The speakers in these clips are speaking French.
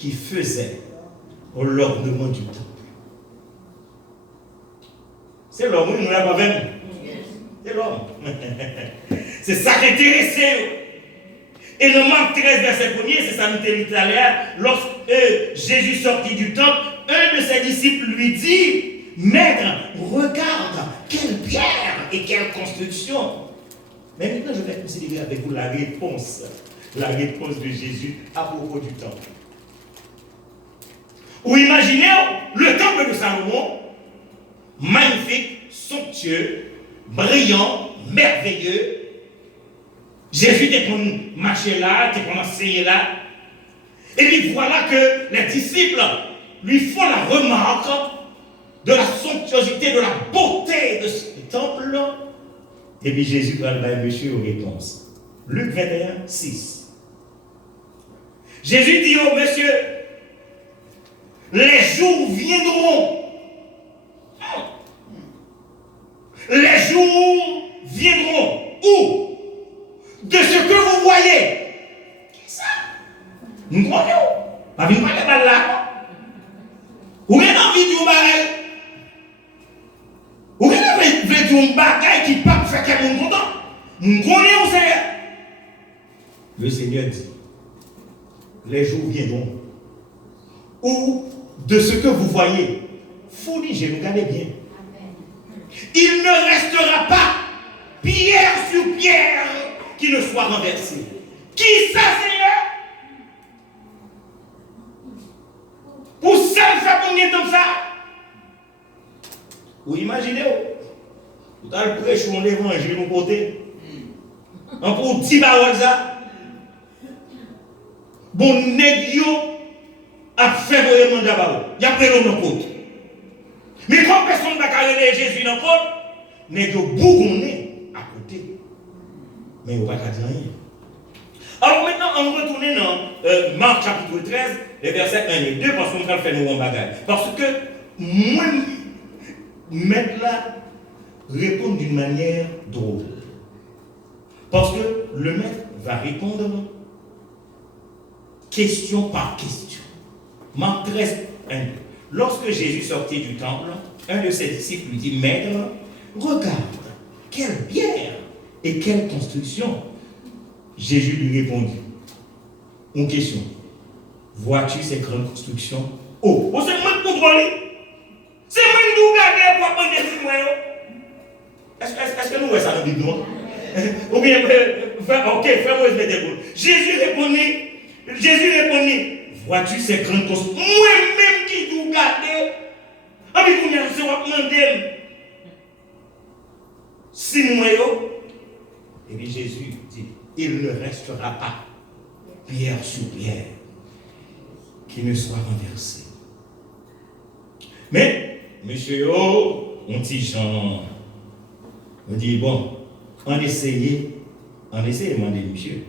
qui faisait l'ornement du temple. C'est l'homme, nous l'avons même. C'est l'homme. C'est ça qui intéressait. Et le Marc 13, verset 1er, c'est ça nous dit tout à l'heure, lorsque Jésus sortit du temple, un de ses disciples lui dit, Maître, regarde, quelle pierre et quelle construction. Mais maintenant, je vais considérer avec vous la réponse de Jésus à propos du temple. Ou imaginez le temple de Salomon, magnifique, somptueux, brillant, merveilleux. Jésus était pour marcher là, était pour enseigner là. Et puis voilà que les disciples lui font la remarque de la somptuosité, de la beauté de ce temple. Et puis Jésus va donner monsieur aux réponses. Luc 21, 6. Jésus dit au monsieur, les jours viendront. Les jours viendront. Où? De ce que vous voyez. Qu'est-ce ça? Nous croyons. Pas venir parler là. Ou bien envie de bagaille. Ou bien envie de bagaille qui pas faire quelqu'un content. Nous croyons au Seigneur. Le Seigneur dit, les jours viendront. Ou de ce que vous voyez. Faut dire, je regardez bien. Il ne restera pas pierre sur pierre qui ne soit renversé. Qui ça, Seigneur? Pour ça, ça combien comme ça? Vous imaginez, vous avez prêché mon évangile de mon côté. On pour 10 paroles ça. Bon, négio a fait vraiment d'abord. Il y a pris l'homme côté. Mais quand personne n'a pas Jésus dans le côté, négio bougonné à côté. Mais on ne va pas dire rien. Alors maintenant, on va retourner dans Marc chapitre 13, les versets 1 et 2, parce qu'on va faire nos bagages. Parce que moi, mettre là, répondre d'une manière drôle. Parce que le maître va répondre question par question. Marc 13, 1. Lorsque Jésus sortit du temple, un de ses disciples lui dit, Maître, regarde, quelle pierre et quelle construction. Jésus lui répondit, une question. Vois-tu ces grandes constructions? Oh, c'est moi qui contrôle. C'est moi qui nous garde pour apprendre des films. Est-ce que nous voyons ça dans la Bible? Ou bien, ok, fais-moi des boules. Jésus répondit, vois-tu ces grandes constructions? Moi-même qui nous garde. Ah, mais vous n'avez pas demandé. Si nous voyons. Et puis Jésus dit, il ne restera pas pierre sur pierre qui ne soit renversé. Mais, monsieur, on dit Jean, on dit, bon, on essaye de demander, monsieur,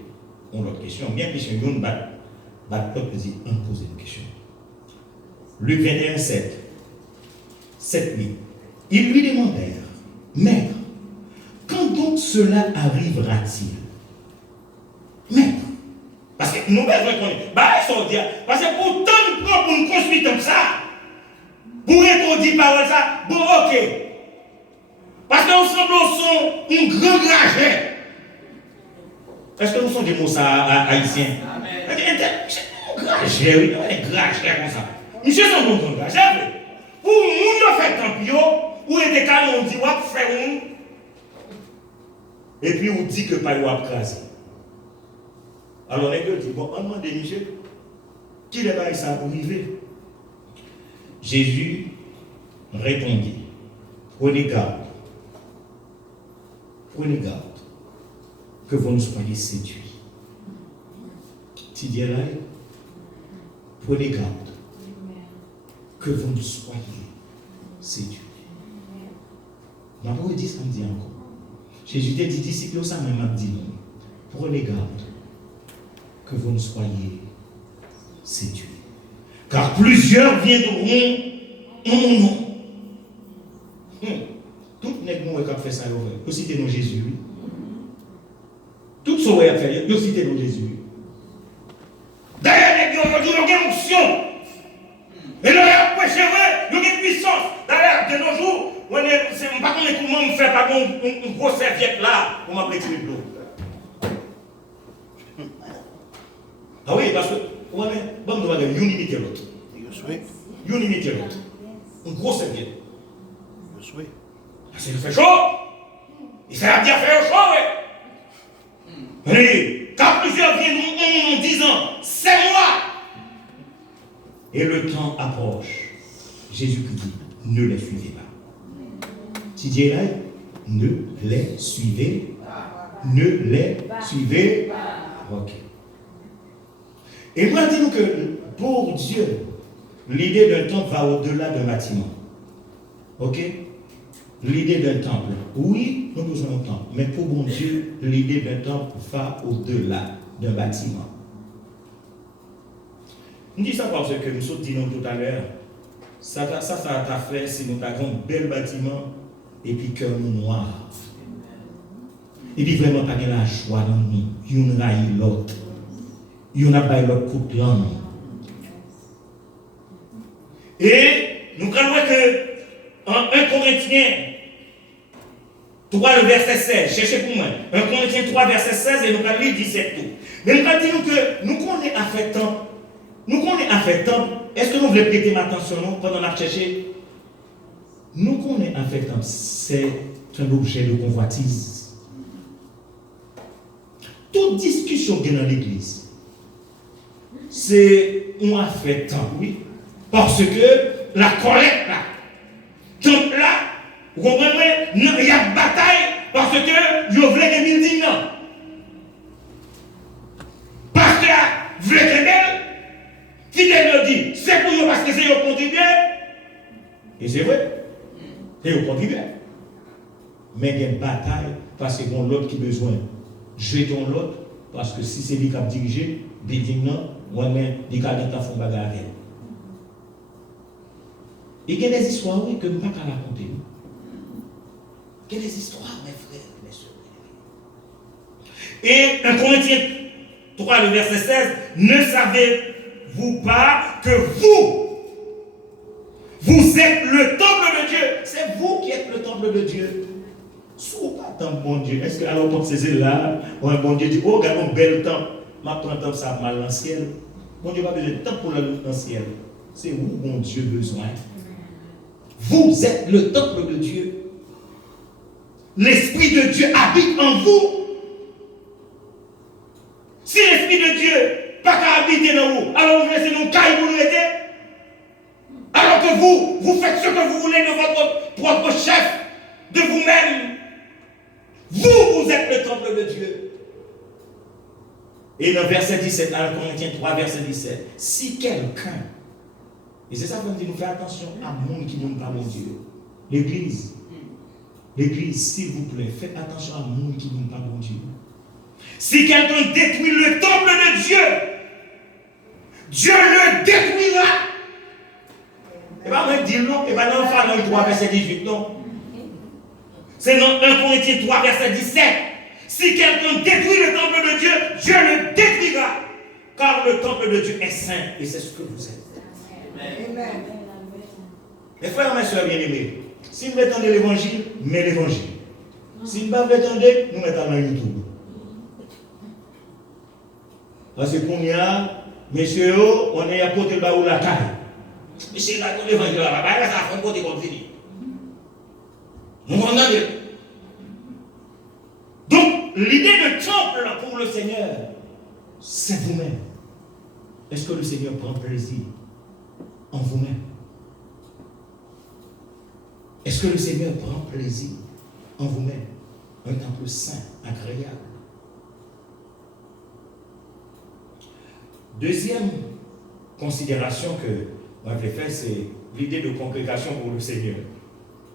on a une question, bien question, on bat l'autre dit, on pose une question. Luc 21, 7, 8. Ils lui demandèrent, Maître, quand donc cela arrivera-t-il? Maître, parce que nous besoin qu'on est. Parce que pourtant nous prenons pour nous construire comme ça. Pour être dit par ça, bon ok. Parce que nous semblons un grand gragère. Est-ce que nous sommes des mots haïtiens? Un gragère, oui, un gragère comme ça. Monsieur sont bon grand gragère. Pour nous faire tant pis, ou des cas on dit, on fait un. Et puis on dit que pas y a crasé. Alors les gars disent, bon, on demande monsieur, qui n'est pas ça pour arriver? Jésus répondit, prenez garde que vous ne soyez séduits. Tu dis là, prenez garde que vous ne soyez séduits. Ma parole dit, ça me dit encore. Jésus t'a dit, disciples, ça même dit non. Prenez garde que vous ne soyez séduits. Car plusieurs viendront en mon nom. Tout n'est pas qui a fait ça, vous citez nos Jésus. Tout ce qui a fait, vous citez nos Jésus. D'ailleurs, aujourd'hui, il y a une onction. Et là, il y a prêché, il y a une puissance. D'ailleurs, de nos jours, on ne sait pas comment on fait pas une grosse serviette là pour m'apprêter de l'eau. Ah oui, parce que, bon, on va une imiter l'autre. Une imiter l'autre. Une grosse serviette. Parce qu'il fait chaud. Il fait bien faire chaud, oui. Et quand plusieurs viennent en disant, c'est moi. Et le temps approche. Jésus qui dit, ne les suivez pas. Si Dieu est là, ne les suivez pas. Ne les suivez pas. Ok. Et moi, dis-nous que pour Dieu, l'idée d'un temple va au-delà d'un bâtiment. Ok? L'idée d'un temple. Oui, nous besoin d'un temple. Mais pour mon Dieu, l'idée d'un temple va au-delà d'un bâtiment. Je dis ça parce que nous sommes dit tout à l'heure. Ça t'a fait si nous avons un bel bâtiment et puis cœur noir. Et puis vraiment pas de la joie dans nous. Il y a l'autre. Il y a l'autre coup de langue. Et nous croyons que en 1 Corinthiens 3, le verset 16, cherchez pour moi. 1 Corinthiens 3, verset 16, et nous allons lire 17 tout. Mais nous allons dire que nous connaissons à faire temps. Nous connaissons à faire temps. Est-ce que nous voulons prêter attention pendant qu'on a cherché? Nous connaissons à faire temps. C'est un objet de convoitise. Toute discussion qui est dans l'église, c'est on a fait temps, oui. Parce que la collecte là, donc là, vous comprenez, il y a bataille parce que vous voulez des buildings. Parce que vous voulez des belles, fidèle dit, c'est pour vous parce que c'est vous contribuer. Et c'est vrai, c'est vous contribuer. Mais il y a une bataille parce que bon l'autre qui a besoin. Jetons l'autre parce que si c'est lui qui a dirigé, building non, moi-même, il y a des font bagarre avec. Et il y a des histoires oui, que nous ne pouvons pas raconter. Il y a des histoires, mes frères, mes soeurs. Et 1 Corinthiens 3, le verset 16, ne savez-vous pas que vous êtes le temple de Dieu? C'est vous qui êtes le temple de Dieu. Sous pas tant bon Dieu. Est-ce que alors quand c'est là, un bon Dieu dit, oh, regarde un bel temps, ma temps ça mal dans le ciel. Bon Dieu n'a pas besoin de temps pour le dans le ciel. C'est où bon Dieu besoin. Vous êtes le temple de Dieu. L'Esprit de Dieu habite en vous. Si l'Esprit de Dieu pas qu'à habiter dans vous, alors vous laissez nos cailles pour nous aider. Alors que vous faites ce que vous voulez de votre propre chef, de vous-même. Vous êtes le temple de Dieu. Et dans verset 17, dans Corinthiens 3, verset 17, si quelqu'un, et c'est ça qu'on dit, nous faire attention à monde qui n'aime pas mon Dieu. L'église, s'il vous plaît, faites attention à monde qui n'aime pas mon Dieu. Si quelqu'un détruit le temple de Dieu, Dieu le détruira. Et pas même dire non, et pas dans Pharaon 3, verset 18, non. C'est dans 1 Corinthiens 3, verset 17. Si quelqu'un détruit le temple de Dieu, Dieu le détruira. Car le temple de Dieu est saint et c'est ce que vous êtes. Amen. Mes frères et mes soeurs bien-aimés, si vous attendez l'évangile, mais l'évangile. Si vous ne l'attendez, nous mettons dans YouTube. Parce qu'on y a, messieurs, on est à côté de la caille. Mais c'est là que l'évangile là, ça fait un côté comme fini. Vous m'entendez? Donc, l'idée de temple pour le Seigneur, c'est vous-même. Est-ce que le Seigneur prend plaisir en vous-même? Est-ce que le Seigneur prend plaisir en vous-même? Un temple saint, agréable. Deuxième considération que m'avait fait, c'est l'idée de congrégation pour le Seigneur.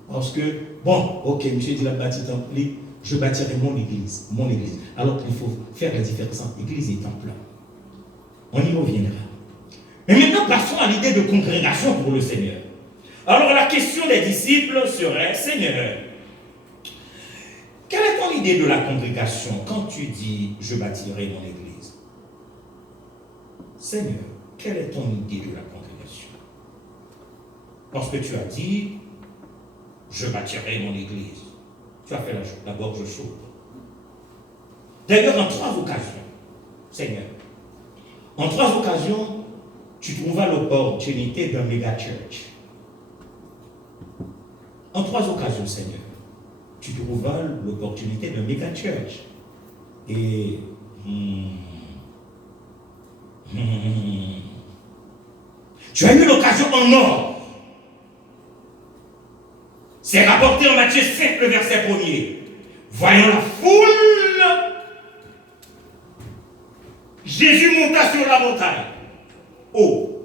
Parce que, bon, ok, monsieur dit la bâti temple, je bâtirai mon église. Alors qu'il faut faire la différence entre église et temple. On y reviendra. Mais maintenant, passons à l'idée de congrégation pour le Seigneur. Alors la question des disciples serait, Seigneur, quelle est ton idée de la congrégation quand tu dis, je bâtirai mon église? Seigneur, quelle est ton idée de la congrégation? Parce que tu as dit, je bâtirai mon église. Tu as fait la gorge chaude. D'ailleurs, en 3 occasions, Seigneur, en 3 occasions, tu trouvas l'opportunité d'un méga church. En 3 occasions, Seigneur, tu trouvas l'opportunité d'un méga church. Et tu as eu l'occasion en or. C'est rapporté en Matthieu 5, le verset 1er. Voyant la foule, Jésus monta sur la montagne. Oh,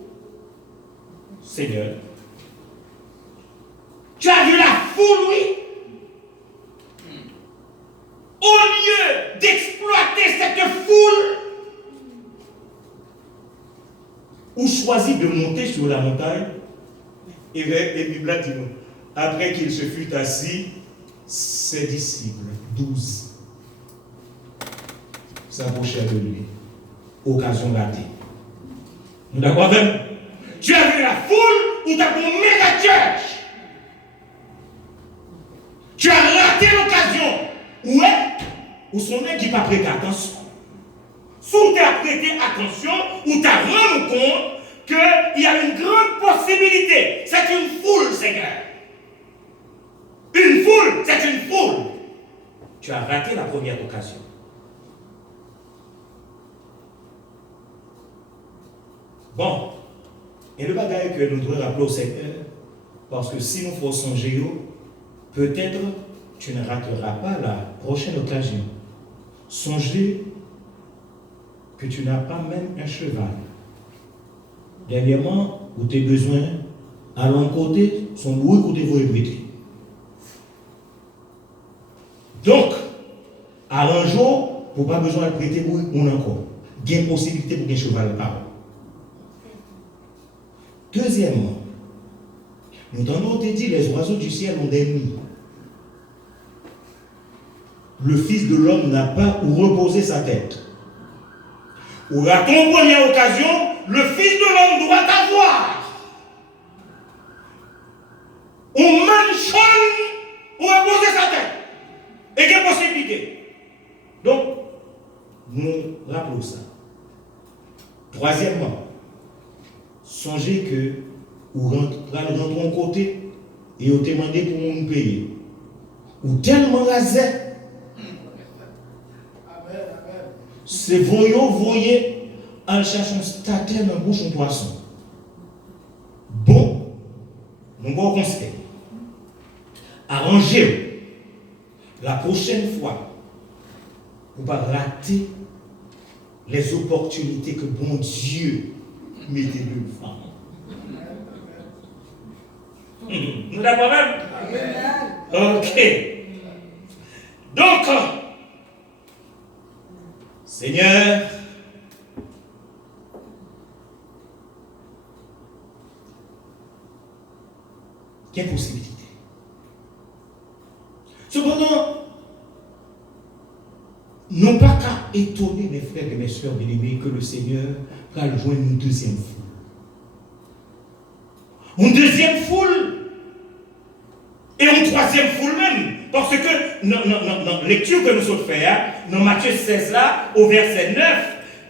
Seigneur, tu as vu la foule, oui? Au lieu d'exploiter cette foule, ou choisit de monter sur la montagne, et la Bible dit nous, après qu'il se fut assis, ses disciples, 12, s'approchèrent de lui. Occasion ratée. Nous d'accord même? Tu as vu la foule ou tu as mis la church? Tu as raté l'occasion. Ouais, ou son qui n'a pas prêté attention. Soit tu as prêté attention, ou tu as rendu compte qu'il y a une grande possibilité. C'est une foule, Seigneur. Une foule, c'est une foule. Tu as raté la première occasion. Bon, et le bagage que nous devons rappeler au Seigneur, parce que si nous faisons songer, peut-être tu ne rateras pas la prochaine occasion. Songez que tu n'as pas même un cheval. Dernièrement, où tu as besoin, à l'un côté, son bruit côté vous répéter. Donc, arrangeons pour pas besoin de prêter bruit ou encore. Il y a une possibilité pour qu'un cheval parle. Deuxièmement, nous t'en te dit les oiseaux du ciel ont des nids. Le Fils de l'homme n'a pas où reposer sa tête. Ou à ton première occasion, le Fils de l'homme doit avoir une mansion où reposer sa tête. Et quelle possibilité? Donc, nous rappelons ça. Troisièmement, songez que vous rentrez de mon côté et vous demandez pour nous payer. Ou tellement rasé. C'est voyez, en cherchant un stater dans la bouche un poisson. Bon, nous allons conseil. Arrangez la prochaine fois pour ne pas rater les opportunités que bon Dieu mettez de femme. Nous d'accord même? Ok. Donc, Seigneur, quelle possibilité? Cependant, non pas qu'à étonner mes frères et mes soeurs bien-aimés que le Seigneur va joindre une deuxième foule. Une deuxième foule et une troisième foule même. Parce que dans la lecture que nous sommes faits, dans Matthieu 16 là, au verset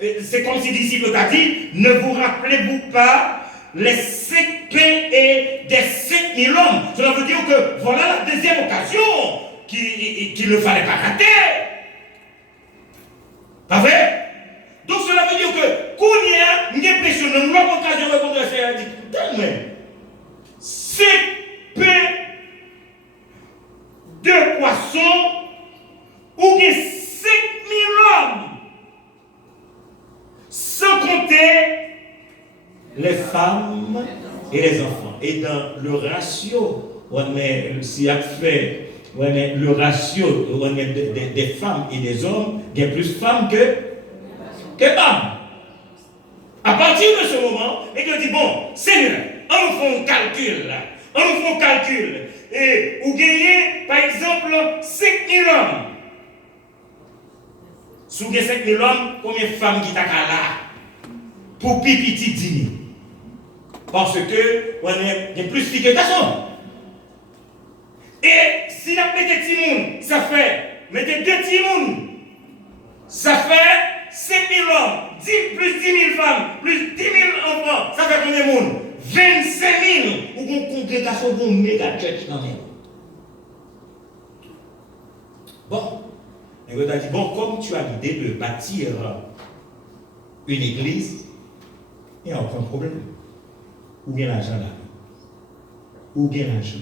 9, c'est comme si disciple t'a dit, ne vous rappelez-vous pas les 5 pains et des 5000 hommes. Cela veut dire que voilà la deuxième occasion qu'il ne fallait pas rater. Pas vrai? Donc cela veut dire que quand il y a une pression, une longue occasion de congrès, elle dit, tellement, 5 pains, 2 poissons, ou bien 5000 hommes, sans compter les femmes et les enfants. Et dans le ratio, s'il y a fait le ratio des femmes et des hommes, il y a plus de femmes que hommes. À partir de ce moment, il te dit, bon, Seigneur, on nous fait un calcul. On nous fait un calcul. Et vous gagnez, par exemple, 5000 hommes. Si vous gagnez 5000 hommes, combien de femmes qui t'a là? pour pipiti dîner. Parce que, on est plus filles que garçons. Et si on met des petits mouns, ça fait, mettez 2 petits mouns, ça fait 5 000 hommes, plus 10 000 femmes, plus 10 000 enfants, ça fait combien de monde? 25 000 ou une congrégation pour une méga church dans les. Bon, et on a dit, bon, comme tu as l'idée de bâtir une église, il n'y a aucun problème. Où bien l'argent là? Où bien l'argent?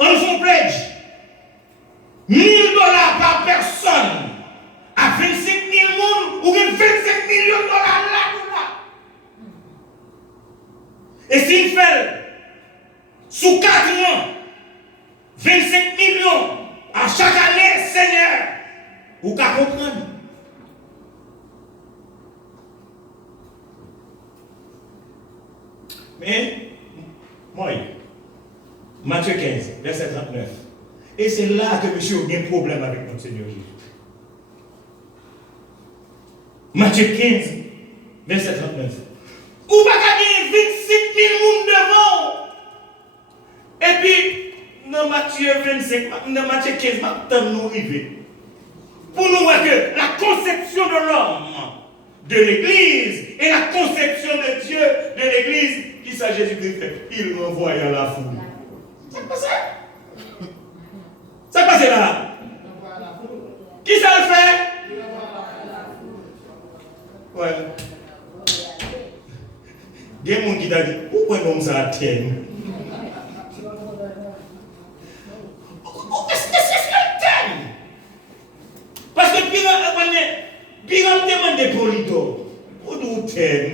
On fait pledge. $1,000 par personne à 25 000 personnes ou 25 millions de dollars là. Et s'il fait sous 4 ans, 25 millions à chaque année, Seigneur, vous pouvez comprendre. Mais, moi, Matthieu 15, verset 39. Et c'est là que monsieur a un problème avec notre Seigneur Jésus. Matthieu 15, verset 39. Ou pas gagner 25 000 personnes devant. Et puis, dans Matthieu 25, dans Matthieu 15, nous arriver. Pour nous voir que la conception de l'homme, de l'Église, et la conception de Dieu, de l'Église, qui ça Jésus-Christ fait? Il renvoie à la foule. Ça passe là? Ça passe là? Qui ça le fait? Ouais. Il y a des gens qui t'a dit, pourquoi nous ça à terre? Est-ce que c'est ce que terre? Parce que puis on demande pour l'ito. Pour nous terre.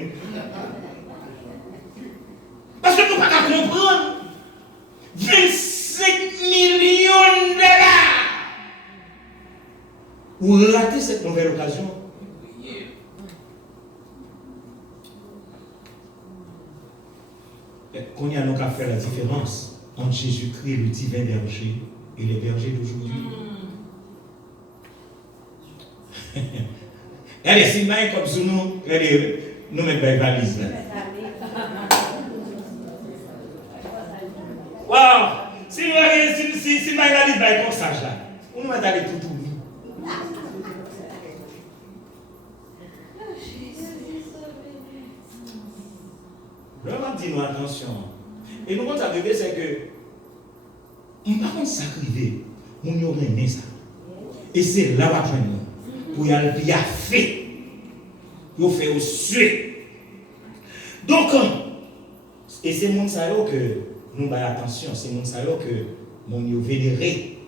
Parce que nous ne pouvons pas comprendre. 25 millions de dollars. Vous ratez cette nouvelle occasion. Qu'on y a donc à faire la différence entre Jésus-Christ, le divin berger, et les bergers d'aujourd'hui. Allez, si main comme sous nous, allez, nous mettons des valises là. Waouh! Si main valise, ben comme ça là. On nous met aller tout. Vraiment, dis-nous attention. Et nous, quand ça veut c'est que, on ne va pas sacrifier, on y aurait aimé ça. Et c'est là où on nous, pour y aller bien fait, pour faire au suet. Donc, et c'est mon salaire que nous avons attention, c'est mon salaire que nous vénéré.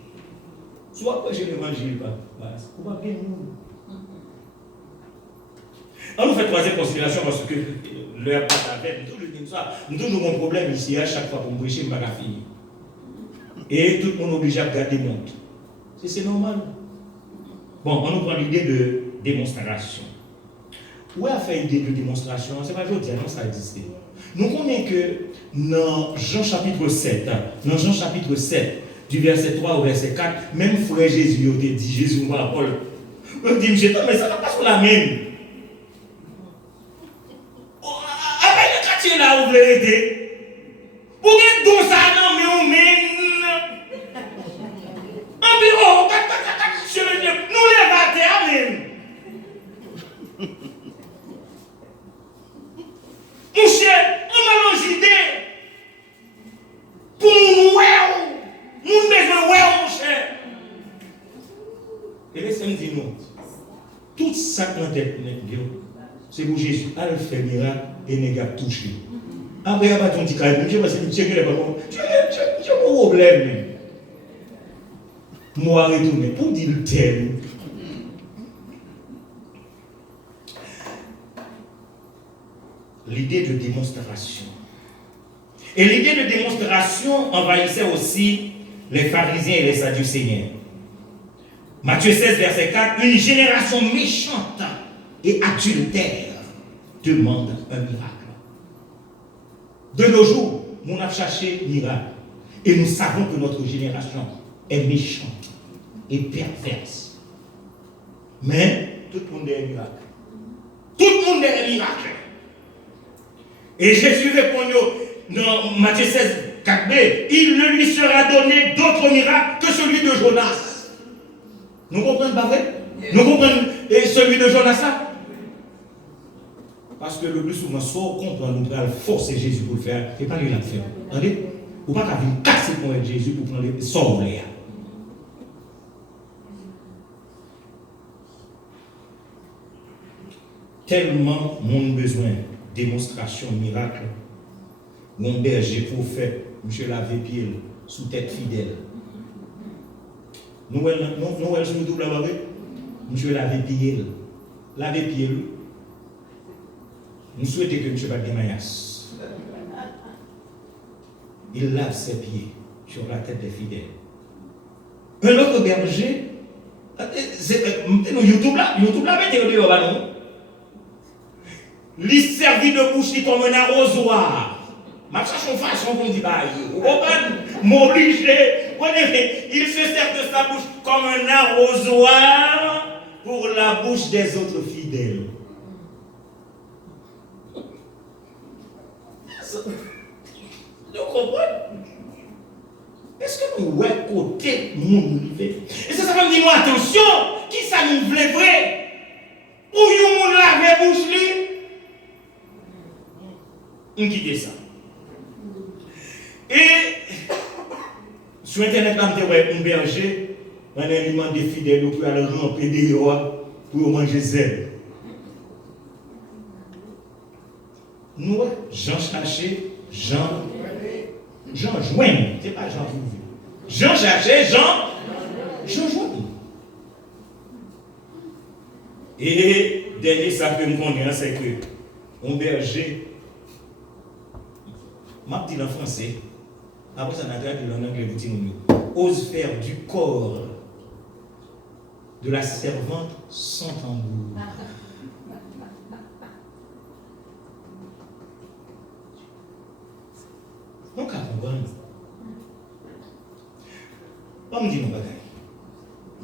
Soit que je l'évangile pas, on va bien nous. On nous fait troisième considération parce que l'heure passe avec nous toujours un problème ici à chaque fois pour me prêcher, je ne vais pas finir. Et tout le monde est obligé de garder montre. C'est normal. Bon, on nous prend l'idée de démonstration. Où a fait l'idée de démonstration? C'est pas aujourd'hui, non, ça a existé. Nous connaissons que dans Jean chapitre 7, du verset 3 au verset 4, même frère Jésus a dit, Jésus par Paul, on dit, mais ça va pas sur la même. Là où vous voulez aider. Pour que tout ça, non, mais on mène. En bureau, nous les battons même. Mon cher, on a nos idées. Pour nous, nous besoin, mon cher. Et laissez-moi dire nous, tout ça dans la tête, c'est pour Jésus, à le faire miracle et ne pas toucher. Après, il y a pas ton petit carré, je vais essayer de checker les ballons. Tu as un problème. Moi, retourner pour dire le thème. L'idée de démonstration. Et l'idée de démonstration envahissait aussi les pharisiens et les sadducéens. Matthieu 16, verset 4, une génération méchante et adultère demande un miracle. De nos jours, on a cherché miracle. Et nous savons que notre génération est méchante et perverse. Mais tout le monde est un miracle. Tout le le monde est un miracle. Et Jésus répond dans Matthieu 16, 4b, il ne lui sera donné d'autre miracle que celui de Jonas. Nous comprenons pas vrai? Nous comprenons celui de Jonas ça? Parce que le plus souvent, soit on comprend, nous devons forcer Jésus pour le faire, et pas lui la faire. Attendez? Ou pas qu'à venir casser pour être Jésus pour prendre les sorts là. Tellement mon besoin de démonstration miracle. Mon berger prophète, monsieur lavé pied sous tête fidèle. Nous sur le double là, monsieur lavé pied. Lavé pied. Nous souhaitons que monsieur pas de maillas. Il lave ses pieds sur la tête des fidèles. Un autre berger, YouTube là, mettez le ballon. Il servit de bouche comme un arrosoir. Ma façon qu'on dit, m'obliger. Il se sert de sa bouche comme un arrosoir pour la bouche des autres fidèles. Vous comprenez? Est-ce que nous voyons côté mon vivait? Et ça va me dire, attention, qui ça nous voulait vrai? Ou vous lavez bouche lui? On quitte ça. Et sur internet, on a un berger, on a un aliment des fidèles pour aller remplir des rois pour manger zèle. Nous, Jean cherché, Jean joigne, c'est pas Jean trouvé. Jean cherché, Jean joigne. Et dernier ça que me connaît, c'est que un berger, ma petite en français, après ça n'a pas de l'anglais, vous dites ose faire du corps de la servante sans tambour. Donc, à comprendre. Pas me dire nos bagailles.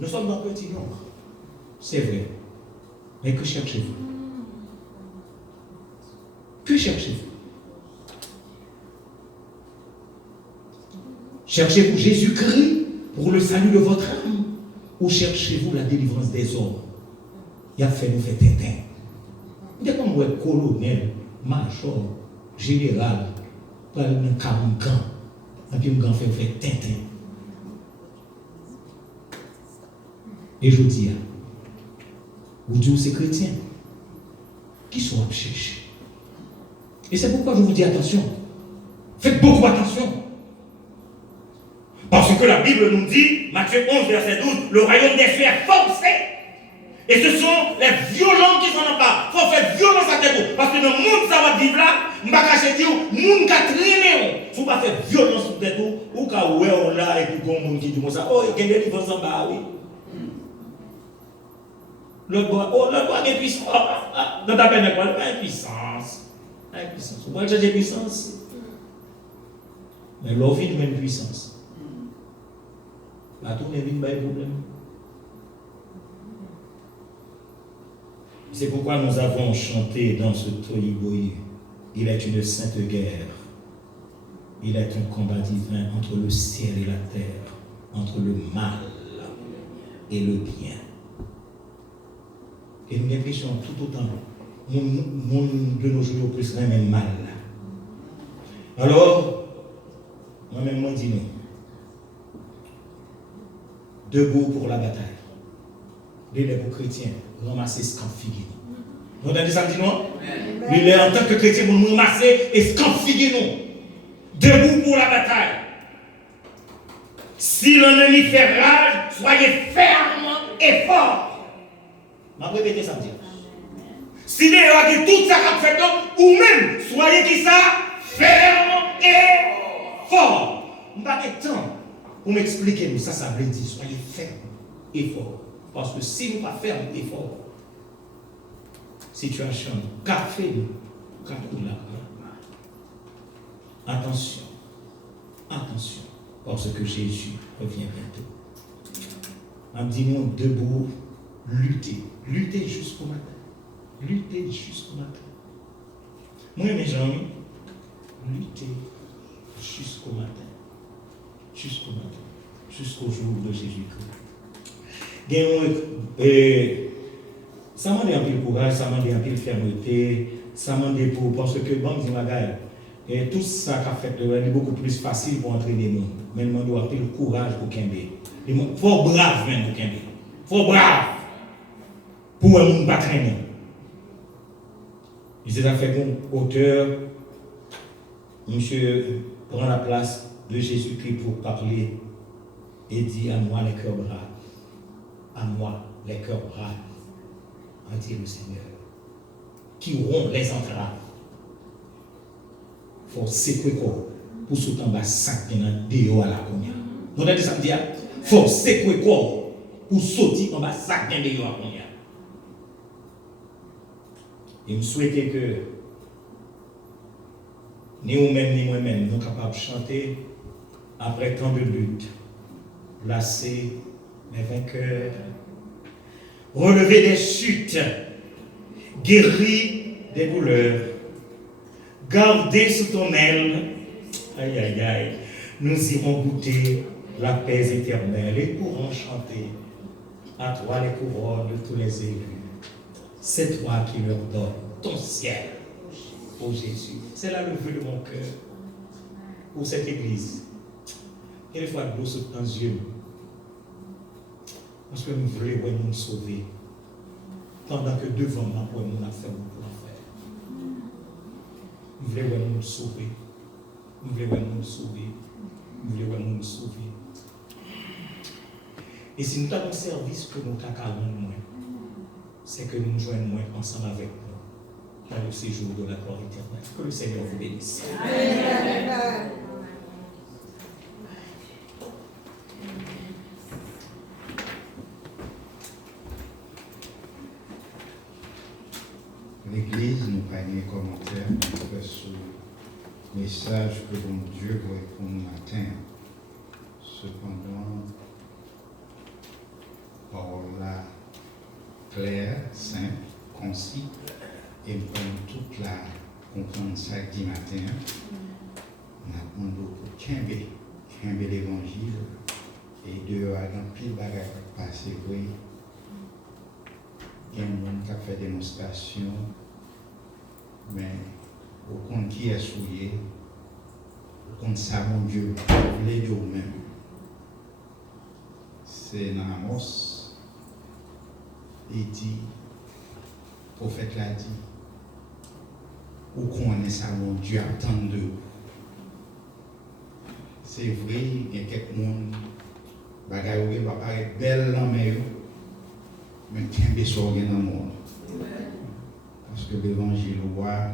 Nous sommes dans un petit nombre. C'est vrai. Mais que cherchez-vous? Que cherchez-vous? Cherchez-vous Jésus-Christ pour le salut de votre âme? Ou cherchez-vous la délivrance des hommes? Il a fait nous faire Tintin. Il y a comme un colonel, major, général, par un camp, et puis un fait Tintin. Et je dis, vous dites c'est chrétien, qui sont à chercher? Et c'est pourquoi je vous dis attention. Faites beaucoup attention. Parce que la Bible nous dit, Matthieu 11, verset 12, le royaume des cieux est forcé. Et ce sont les violents qui s'en emparent. Il faut faire violence à tête. Parce que le monde, ça va vivre là, je ne vais pas dire, le monde qui a traîné. Il ne faut pas faire violence sur tête. Ou quand on est là, et puis il y a un monde qui dit ça, oh, il y a des livres en bas, oui. Le bois est puissant. Dans ta peine, quoi? Pas puissance. Puissance. Vous pouvez changer puissance. Mais l'eau vit même puissance. À tout le monde, il y a un problème. C'est pourquoi nous avons chanté dans ce Toyiboyi. Il est une sainte guerre. Il est un combat divin entre le ciel et la terre, entre le mal et le bien. Et nous avons l'impression tout autant, monde de nos jours plus même mal. Alors, moi-même, moi dis non. Debout pour la bataille. Les pour chrétiens, ramasser ce camp figué. Vous entendez ça me dit non? Les en tant que chrétiens, vous nous ramasser et ce camp figué non. Debout pour la bataille. Si l'ennemi fait rage, soyez ferme et fort. Je vais répéter ça me dit. Si les gens tout ça qu'a fait ou même, soyez qui ça? Ferme et fort. Je n'ai pas de temps. Pour m'expliquer, nous, ça veut dire, soyez ferme et fort. Parce que si nous ne sommes pas fermes et forts, situation, café, attention, attention, parce que Jésus revient bientôt. On dit nous debout, lutter jusqu'au matin. Lutter jusqu'au matin. Moi, mes amis, lutter jusqu'au matin. Jusqu'au matin. Jusqu'au jour de Jésus-Christ. Ça m'a dit un peu de courage, ça m'a dit un peu de fermeté, ça m'a dit pour. Parce que, bon, je dis, et tout ça qu'a fait, est beaucoup plus facile pour entraîner nous. Mais il doit avoir le courage pour Kembe. Il faut brave même pour Kembe. Il faut brave pour un monde pas traîner. Et c'est ça fait qu'un auteur, monsieur, prend la place de Jésus-Christ pour parler et dit à moi les cœurs braves. À moi les cœurs braves, a dit le Seigneur, qui auront les entraves. Il faut sécouer corps pour sauter en bas 5 dehors à la cognée. Vous avez dit ça me dit, il faut sécouer corps pour sauter en bas 5 dehors à la cognée. Et je souhaitais que ni vous-même ni moi-même nous capables de chanter après tant de luttes, lasser les vainqueurs, relever des chutes, guérir des douleurs, garder sous ton aile, aïe aïe aïe, nous irons goûter la paix éternelle et pourrons chanter à toi les couronnes de tous les élus. C'est toi qui leur donnes ton ciel, ô Jésus. C'est là le vœu de mon cœur pour cette église. Quelquefois de l'eau saute dans les yeux. Parce que nous voulons nous sauver. Pendant que devant nous, nous avons fait beaucoup d'affaires. Nous voulons nous sauver. Nous voulons nous sauver. Nous voulons nous sauver. Et si nous avons un service que nous avons moins, c'est que nous nous joignons ensemble avec nous dans le séjour de la gloire éternelle. Que le Seigneur vous bénisse. Amen. L'Église nous pas de commentaires sur le message que bon Dieu va répondre matin. Cependant, parole là claire, simple, concis, et nous prenons toute la comprendre ça du matin. On a demandé pour Kembe l'évangile, et dehors, dans pile bagages passé, oui. Il y a un monde qui a fait démonstration, mais au compte qui est souillé, au compte ça, mon Dieu, les deux même. C'est dans Amos, il dit, le prophète l'a dit, ou qu'on est ça, mon Dieu, attend de vous. C'est vrai, il y a quelques monde, bagaille va paraître belle dans mes yeux. Mais qu'un des sorts dans le monde. Parce que l'évangile roi,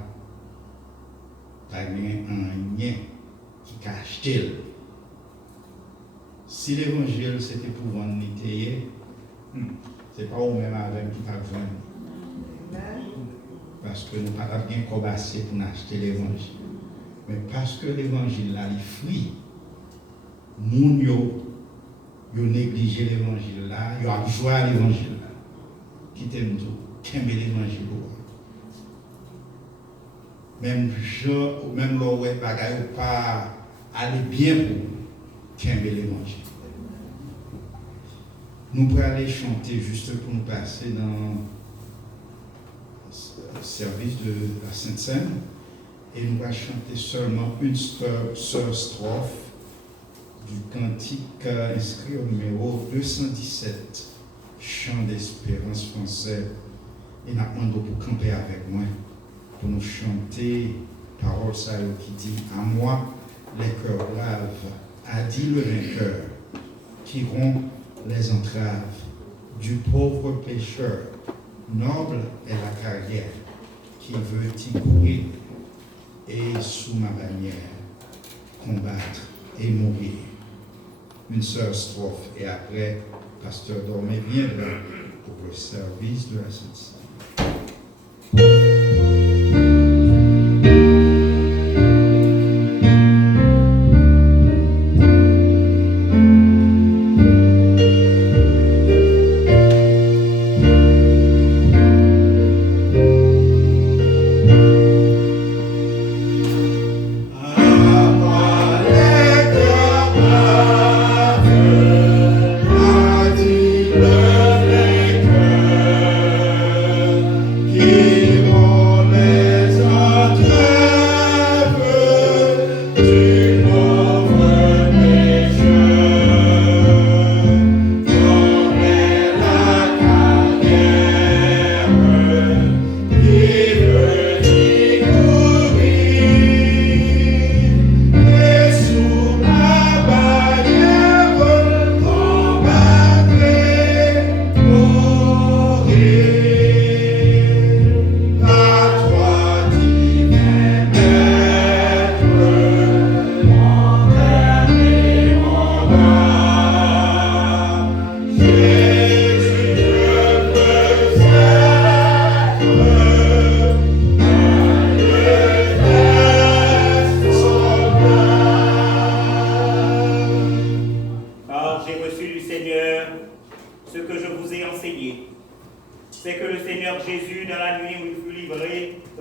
il y a un lien qui cache tel. Si l'évangile c'était pour vendre l'ité, ce n'est pas au même avec qui va vendre. Parce que nous n'avons pas bien cobassé pour acheter l'évangile. Mais parce que l'évangile là, il fruit, nous yo négligé l'évangile là, yo a joué à l'évangile là. Qui t'aime tout, qu'aime l'évangile. Même gens, même l'oué bagaille pas aller bien pour qu'aime l'évangile. Nous pourrons aller chanter juste pour nous passer dans le service de la Sainte Seine et nous allons chanter seulement une seule strophe du cantique inscrit au numéro 217. Chant d'espérance français, et nous demandons pour camper avec moi, pour nous chanter parole ça qui dit à moi les cœurs braves, a dit le vainqueur, qui rompt les entraves du pauvre pécheur, noble est la carrière qui veut y courir et sous ma bannière combattre et mourir. Une seule strophe et après Pasteur Dormé viendra pour le service de la Sainte.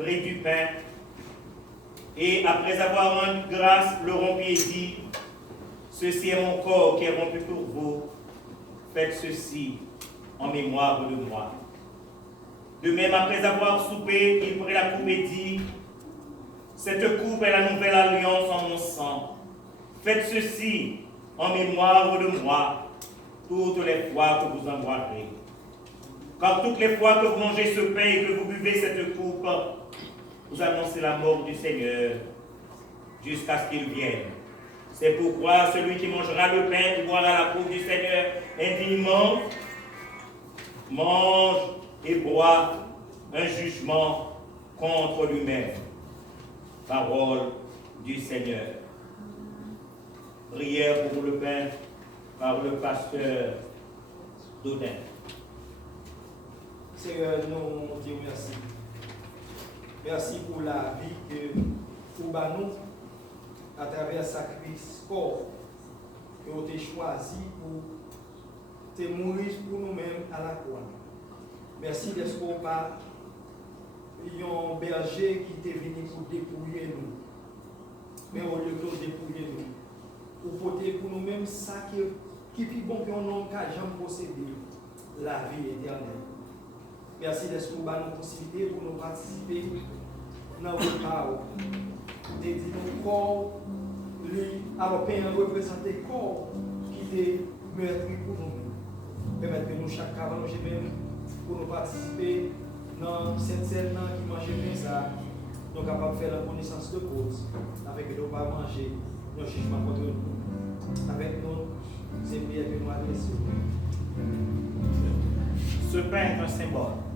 bris du pain, et après avoir rendu grâce, le rompit et dit, ceci est mon corps qui est rompu pour vous, faites ceci en mémoire de moi. De même, après avoir soupé, il prit la coupe et dit, cette coupe est la nouvelle alliance en mon sang. Faites ceci en mémoire de moi, toutes les fois que vous en boirez. Car toutes les fois que vous mangez ce pain et que vous buvez cette coupe, vous annoncez la mort du Seigneur jusqu'à ce qu'il vienne. C'est pourquoi celui qui mangera le pain ou boira la coupe du Seigneur indignement mange et boit un jugement contre lui-même. Parole du Seigneur. Prière pour le pain par le pasteur Dodin. Seigneur, nous disons merci. Merci pour la vie que vous nous à travers le sacrifice corps que vous avez choisi pour te mourir pour nous-mêmes à la croix. Merci d'être pas un berger qui était venu pour dépouiller nous. Mais au lieu de dépouiller nous, pour porter pour nous-mêmes ça qui est plus bon que nous n'avons jamais possédé, la vie éternelle. Merci d'être nous possibilité pour nous participer dans le repas. De dire nos corps, alors bien représenter le corps qui est meurtri pour nous. Permettre que nous, chaque cas, pour nous participer dans cette scène qui mange bien ça, nous sommes capables de faire la connaissance de cause, avec nous pas manger nos jugements contre nous. Avec nous, c'est bien que nous adressons. Ce pain est un symbole.